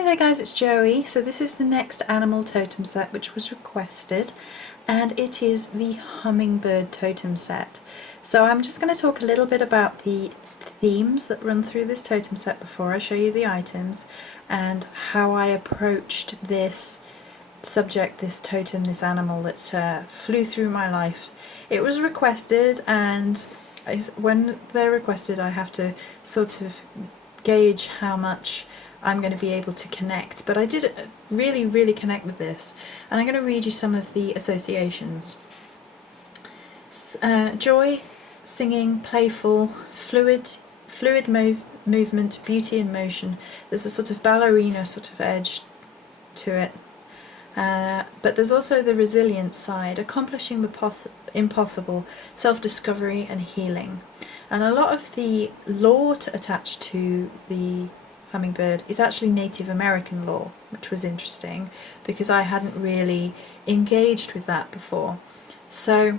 Hey there guys, it's Joey. So this is the next animal totem set which was requested, and it is the Hummingbird Totem set. So I'm just going to talk a little bit about the themes that run through this totem set before I show you the items, and how I approached this subject, this totem, this animal that flew through my life. It was requested, and when they're requested I have to sort of gauge how much I'm going to be able to connect, but I did really connect with this, and I'm going to read you some of the associations. Joy, singing, playful, fluid movement, beauty in motion. There's a sort of ballerina sort of edge to it, but there's also the resilient side, accomplishing the impossible, self-discovery and healing. And a lot of the lore attached to the hummingbird is actually Native American lore, which was interesting because I hadn't really engaged with that before. So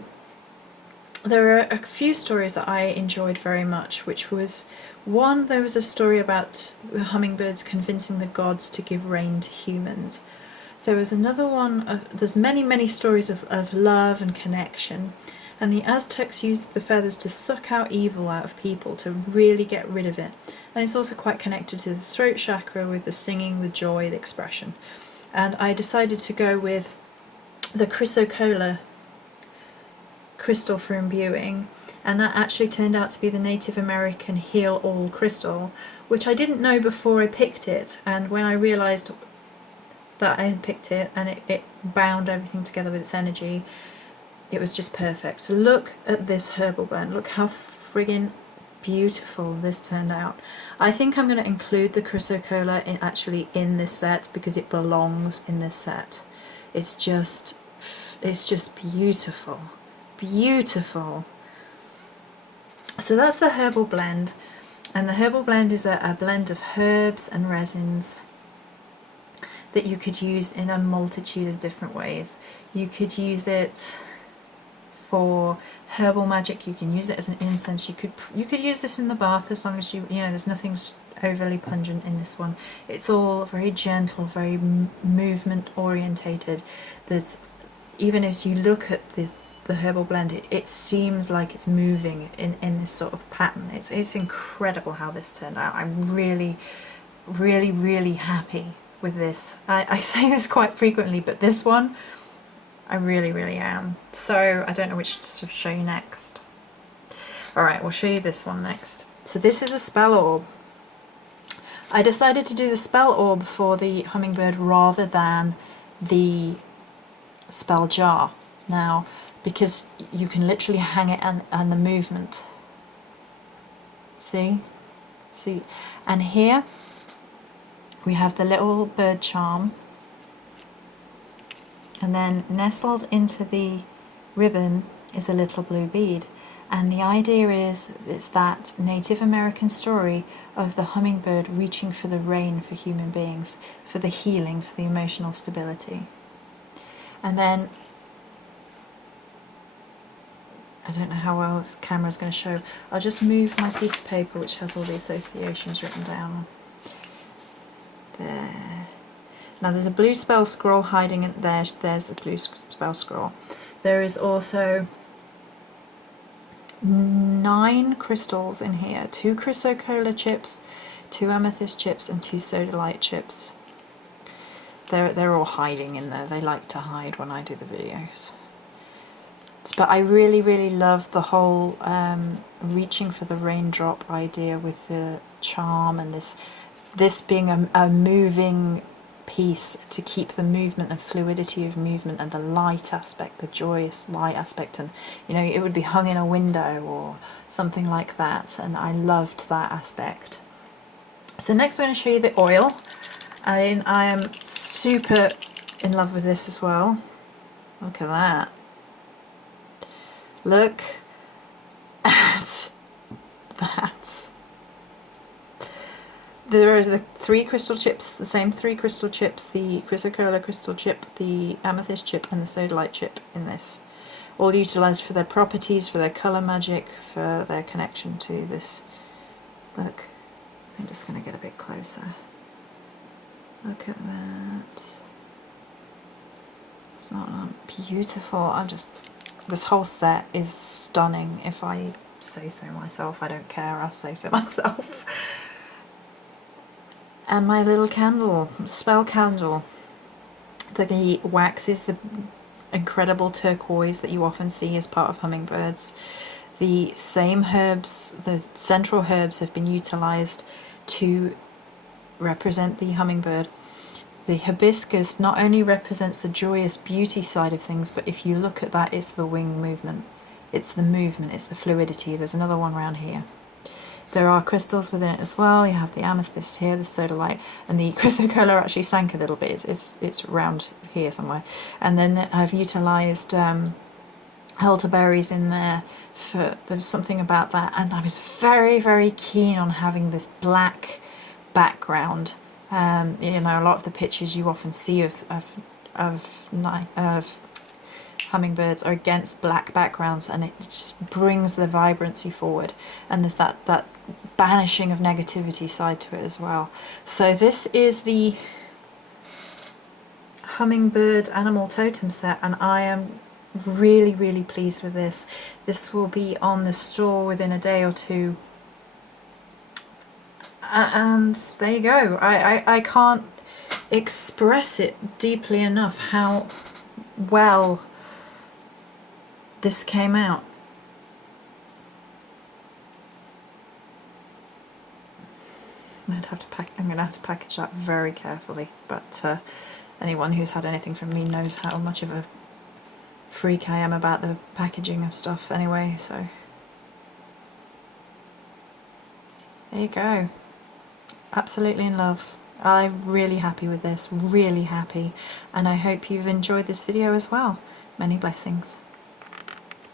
there are a few stories that I enjoyed very much, which was one, there was a story about the hummingbirds convincing the gods to give rain to humans. There was another one, there's many stories of love and connection, and the Aztecs used the feathers to suck out evil out of people, to really get rid of it. And it's also quite connected to the throat chakra with the singing, the joy, the expression. And I decided to go with the chrysocolla crystal for imbuing, and that actually turned out to be the Native American heal all crystal, which I didn't know before I picked it, and when I realised that I had picked it and it bound everything together with its energy, it was just perfect. So look at this herbal blend, look how friggin' beautiful this turned out. I think I'm going to include the chrysocolla actually in this set because it belongs in this set. It's just beautiful, beautiful. So that's the herbal blend, and the herbal blend is a blend of herbs and resins that you could use in a multitude of different ways. You could use it for herbal magic, you can use it as an incense, you could use this in the bath, as long as you know there's nothing overly pungent in this one. It's all very gentle, very movement orientated. There's, even as you look at the herbal blend, it seems like it's moving in this sort of pattern. It's incredible how this turned out. I'm really happy with this. I say this quite frequently, but this one I really am. So I don't know which to show you next. Alright, we'll show you this one next. So this is a spell orb. I decided to do the spell orb for the hummingbird rather than the spell jar now, because you can literally hang it and the movement. See? And here we have the little bird charm, and then nestled into the ribbon is a little blue bead. And the idea is, it's that Native American story of the hummingbird reaching for the rain for human beings, for the healing, for the emotional stability. And then, I don't know how well this camera's going to show, I'll just move my piece of paper which has all the associations written down. There. Now there's a blue spell scroll hiding in there, there's the blue spell scroll. There is also 9 crystals in here, 2 chrysocolla chips, 2 amethyst chips and 2 sodalite chips. They're all hiding in there, they like to hide when I do the videos. But I really love the whole reaching for the raindrop idea with the charm, and this being a moving piece to keep the movement and fluidity of movement, and the light aspect, the joyous light aspect, and you know, it would be hung in a window or something like that, and I loved that aspect. So next I'm going to show you the oil. I am super in love with this as well. Look at that. Look at that. There are the 3 crystal chips, the same 3 crystal chips, the chrysocolla crystal chip, the amethyst chip and the sodalite chip in this. All utilised for their properties, for their colour magic, for their connection to this. Look, I'm just going to get a bit closer. Look at that. It's not beautiful. This whole set is stunning. If I say so myself, I don't care, I'll say so myself. And my little candle, the spell candle. The wax is the incredible turquoise that you often see as part of hummingbirds. The same herbs, the central herbs, have been utilised to represent the hummingbird. The hibiscus not only represents the joyous beauty side of things, but if you look at that, it's the wing movement. It's the movement, it's the fluidity. There's another one around here. There are crystals within it as well. You have the amethyst here, the sodalite, and the chrysocolla actually sank a little bit. It's around here somewhere. And then I've utilised elderberries in there. There's something about that, and I was very, very keen on having this black background. You know, a lot of the pictures you often see of hummingbirds are against black backgrounds, and it just brings the vibrancy forward, and there's that banishing of negativity side to it as well. So this is the Hummingbird Animal Totem set, and I am really, really pleased with this. This will be on the store within a day or two, and there you go. I can't express it deeply enough how well this came out. I'm going to have to package that very carefully, but anyone who's had anything from me knows how much of a freak I am about the packaging of stuff anyway, so there you go. Absolutely in love. I'm really happy with this, really happy, and I hope you've enjoyed this video as well. Many blessings.